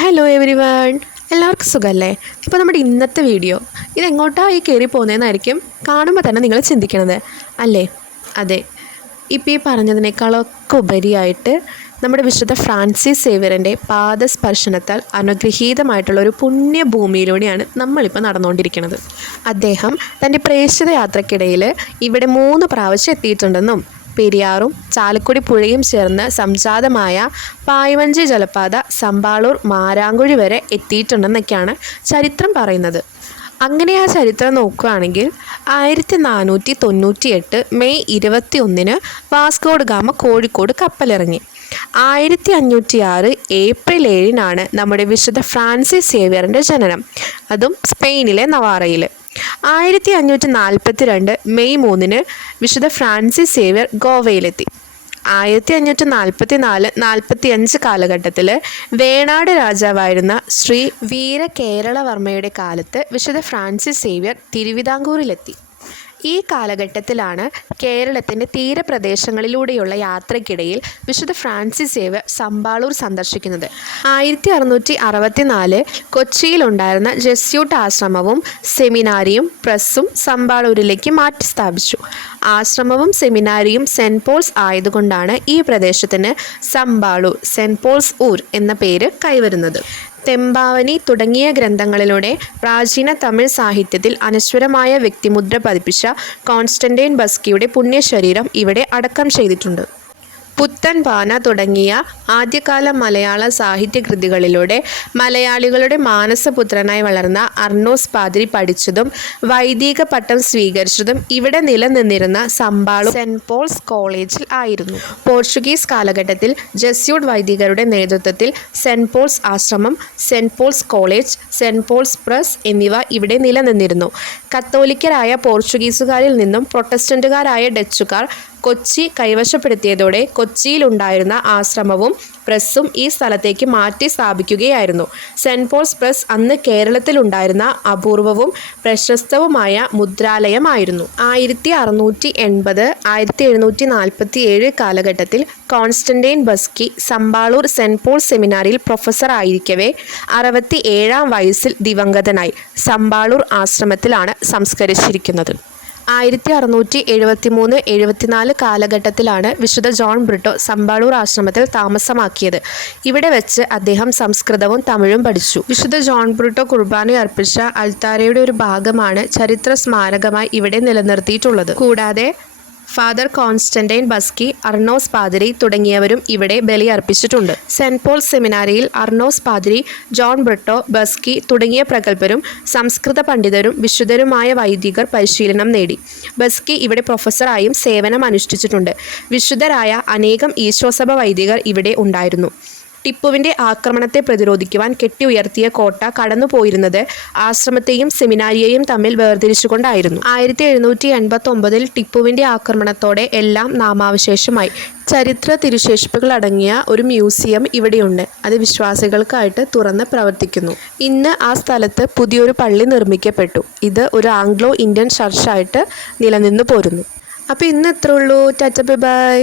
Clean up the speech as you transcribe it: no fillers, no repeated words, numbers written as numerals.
Hello every one, എല്ലാവർക്കും സുഖമല്ലേ? അപ്പോൾ നമ്മുടെ ഇന്നത്തെ വീഡിയോ ഇതെങ്ങോട്ടാണ് ഈ കയറി പോകുന്നതെന്നായിരിക്കും കാണുമ്പോൾ തന്നെ നിങ്ങൾ ചിന്തിക്കണത് അല്ലേ? അതെ, ഇപ്പോൾ ഈ പറഞ്ഞതിനേക്കാളൊക്കെ ഉപരിയായിട്ട് നമ്മുടെ വിശുദ്ധ ഫ്രാൻസിസ് സേവ്യറിൻ്റെ പാദസ്പർശനത്താൽ അനുഗ്രഹീതമായിട്ടുള്ളൊരു പുണ്യഭൂമിയിലൂടെയാണ് നമ്മളിപ്പോൾ നടന്നുകൊണ്ടിരിക്കുന്നത്. അദ്ദേഹം തൻ്റെ പ്രേക്ഷിത യാത്രക്കിടയിൽ ഇവിടെ 3 പ്രാവശ്യം എത്തിയിട്ടുണ്ടെന്നും പെരിയാറും ചാലക്കുടി പുഴയും ചേർന്ന് സംജാതമായ പായ്വഞ്ചി ജലപാത സമ്പാളൂർ മാരാങ്കുഴി വരെ എത്തിയിട്ടുണ്ടെന്നൊക്കെയാണ് ചരിത്രം പറയുന്നത്. അങ്ങനെ ആ ചരിത്രം നോക്കുകയാണെങ്കിൽ 1498 മെയ് 21 വാസ്കോഡ് ഗാമ കോഴിക്കോട് കപ്പലിറങ്ങി. 1506 ഏപ്രിൽ 7 നമ്മുടെ വിശുദ്ധ ഫ്രാൻസിസ് സേവ്യറിൻ്റെ ജനനം, അതും സ്പെയിനിലെ നവാറയിൽ. 1542 മെയ് 3 വിശുദ്ധ ഫ്രാൻസിസ് സേവ്യർ ഗോവയിലെത്തി. 1544-45 കാലഘട്ടത്തിൽ വേണാട് രാജാവായിരുന്ന ശ്രീ വീരകേരളവർമ്മയുടെ കാലത്ത് വിശുദ്ധ ഫ്രാൻസിസ് സേവ്യർ തിരുവിതാംകൂറിലെത്തി. ഈ കാലഘട്ടത്തിലാണ് കേരളത്തിൻ്റെ തീരപ്രദേശങ്ങളിലൂടെയുള്ള യാത്രയ്ക്കിടയിൽ വിശുദ്ധ ഫ്രാൻസിസ് സേവ്യർ സമ്പാളൂർ സന്ദർശിക്കുന്നത്. 1664 കൊച്ചിയിലുണ്ടായിരുന്ന ജെസ്യൂട്ട് ആശ്രമവും സെമിനാരിയും പ്രസ്സും സമ്പാളൂരിലേക്ക് മാറ്റി സ്ഥാപിച്ചു. ആശ്രമവും സെമിനാരിയും സെൻറ്റ് പോൾസ് ആയതുകൊണ്ടാണ് ഈ പ്രദേശത്തിന് സമ്പാളൂർ, സെൻറ്റ് പോൾസ് ഊർ എന്ന പേര് കൈവരുന്നത്. തെമ്പാവനി തുടങ്ങിയ ഗ്രന്ഥങ്ങളിലൂടെ പ്രാചീന തമിഴ് സാഹിത്യത്തിൽ അനശ്വരമായ വ്യക്തിമുദ്ര പതിപ്പിച്ച കോൺസ്റ്റന്റൈൻ ബസ്കിയുടെ പുണ്യശരീരം ഇവിടെ അടക്കം ചെയ്തിട്ടുണ്ട്. പുത്തൻ പാന തുടങ്ങിയ ആദ്യകാല മലയാള സാഹിത്യകൃതികളിലൂടെ മലയാളികളുടെ മാനസപുത്രനായി വളർന്ന അർണോസ് പാതിരി പഠിച്ചതും വൈദിക പട്ടം സ്വീകരിച്ചതും ഇവിടെ നിലനിന്നിരുന്ന സമ്പാളൂർ സെൻറ്റ് പോൾസ് കോളേജിൽ ആയിരുന്നു. പോർച്ചുഗീസ് കാലഘട്ടത്തിൽ ജെസ്യൂട്ട് വൈദികരുടെ നേതൃത്വത്തിൽ സെൻറ്റ് പോൾസ് ആശ്രമം, Saint Paul's college, Saint Paul's press എന്നിവ ഇവിടെ നിലനിന്നിരുന്നു. കത്തോലിക്കരായ പോർച്ചുഗീസുകാരിൽ നിന്നും പ്രൊട്ടസ്റ്റന്റുകാരായ ഡച്ചുകാർ കൊച്ചി കൈവശപ്പെടുത്തിയതോടെ കൊച്ചിയിലുണ്ടായിരുന്ന ആശ്രമവും പ്രസ്സും ഈ സ്ഥലത്തേക്ക് മാറ്റി സ്ഥാപിക്കുകയായിരുന്നു. സെൻറ്റ് പോൾസ് പ്രസ് അന്ന് കേരളത്തിലുണ്ടായിരുന്ന അപൂർവവും പ്രശസ്തവുമായ മുദ്രാലയമായിരുന്നു. 1680-1747 കാലഘട്ടത്തിൽ Constantine Beschi Sampaloor cent Paul's സെമിനാരിയിൽ പ്രൊഫസർ ആയിരിക്കവേ 67-ാം വയസ്സിൽ ദിവംഗതനായി. സമ്പാളൂർ ആശ്രമത്തിലാണ് സംസ്കരിച്ചിരിക്കുന്നത്. 1673-74 കാലഘട്ടത്തിലാണ് വിശുദ്ധ ജോൺ ബ്രിട്ടോ സമ്പാളൂർ ആശ്രമത്തിൽ താമസമാക്കിയത്. ഇവിടെ വെച്ച് അദ്ദേഹം സംസ്കൃതവും തമിഴും പഠിച്ചു. വിശുദ്ധ ജോൺ ബ്രിട്ടോ കുർബാന അർപ്പിച്ച അൾത്താരയുടെ ഒരു ഭാഗമാണ് ചരിത്ര സ്മാരകമായി ഇവിടെ നിലനിർത്തിയിട്ടുള്ളത്. കൂടാതെ ഫാദർ കോൺസ്റ്റന്റൈൻ ബസ്കി, അർണോസ് പാതിരി തുടങ്ങിയവരും ഇവിടെ ബലിയർപ്പിച്ചിട്ടുണ്ട്. സെൻറ്റ് പോൾസ് സെമിനാരിയിൽ അർണോസ് പാതിരി, ജോൺ ബ്രിട്ടോ, ബസ്കി തുടങ്ങിയ പ്രഗത്ഭരും സംസ്കൃത പണ്ഡിതരും വിശുദ്ധരുമായ വൈദികർ പരിശീലനം നേടി. ബസ്കി ഇവിടെ പ്രൊഫസറായും സേവനം അനുഷ്ഠിച്ചിട്ടുണ്ട്. വിശുദ്ധരായ അനേകം ഈശോസഭ വൈദികർ ഇവിടെ ഉണ്ടായിരുന്നു. ടിപ്പുവിൻ്റെ ആക്രമണത്തെ പ്രതിരോധിക്കുവാൻ കെട്ടി ഉയർത്തിയ കോട്ട കടന്നുപോയിരുന്നത് ആശ്രമത്തെയും സെമിനാരിയെയും തമ്മിൽ വേർതിരിച്ചുകൊണ്ടായിരുന്നു. 1789 ടിപ്പുവിൻ്റെ ആക്രമണത്തോടെ എല്ലാം നാമാവശേഷമായി. ചരിത്ര തിരുശേഷിപ്പുകൾ അടങ്ങിയ ഒരു മ്യൂസിയം ഇവിടെയുണ്ട്. അത് വിശ്വാസികൾക്കായിട്ട് തുറന്ന് പ്രവർത്തിക്കുന്നു. ഇന്ന് ആ സ്ഥലത്ത് പുതിയൊരു പള്ളി നിർമ്മിക്കപ്പെട്ടു. ഇത് ഒരു ആംഗ്ലോ ഇന്ത്യൻ ചർച്ചായിട്ട് നിലനിന്നു പോരുന്നു. അപ്പോൾ ഇന്ന് ഇത്രേ ഉള്ളൂ. ടാറ്റ ബൈ.